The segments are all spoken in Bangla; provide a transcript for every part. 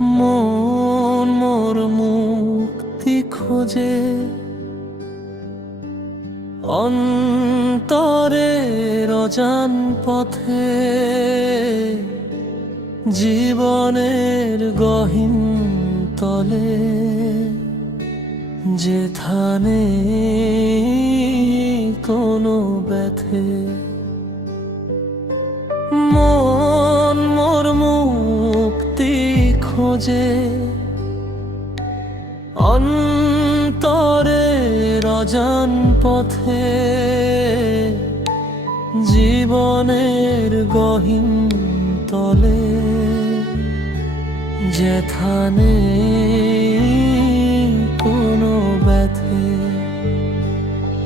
মন মোর মুক্তি খোঁজে। অন্তরে রজান পথে জীবনের গহীন তলে যেথানে কোনো ব্যথে খোঁজে অন্তরের অজান পথে জীবনের গহীন তলে যেথানে কোনো ব্যথে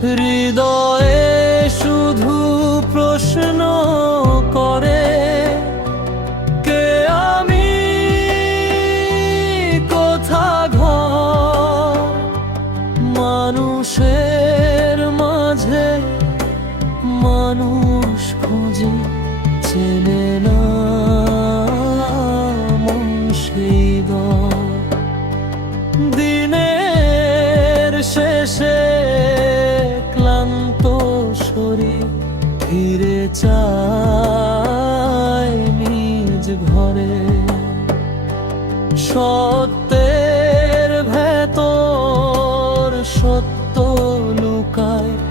হৃদয়ে মানুষের মাঝে মানুষ খুঁজে চেনে না দিনের শেষে ক্লান্ত শরীর ফিরে চায় নিজ ঘরে। সত্যের ভেতর সত্য 界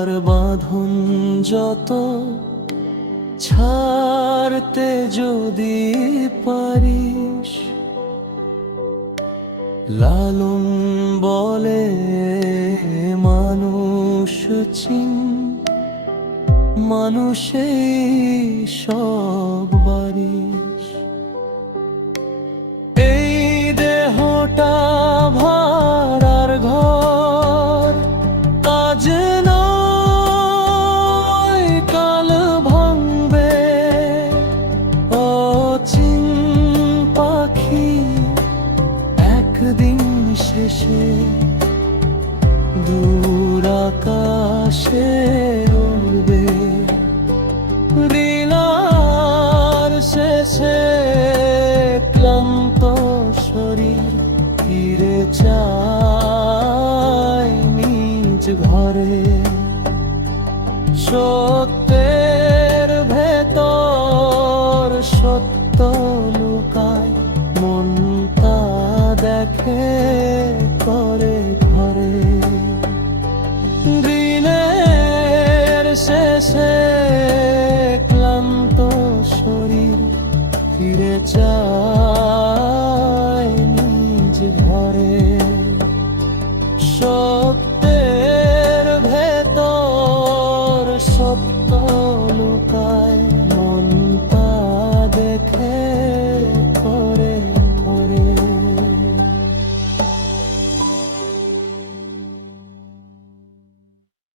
অহংকার বাঁধন যত ছাড়তে যদি পারিস লালন বলে মানুষ চিন, মানুষেই সব বারিশ এই দেহটা একদিন শেষে দূর আকাশে উড়বে। দিনার শেষে ক্লান্ত শরীর ফিরে চায় নিজ ঘরে। সত্যের ফিরে চা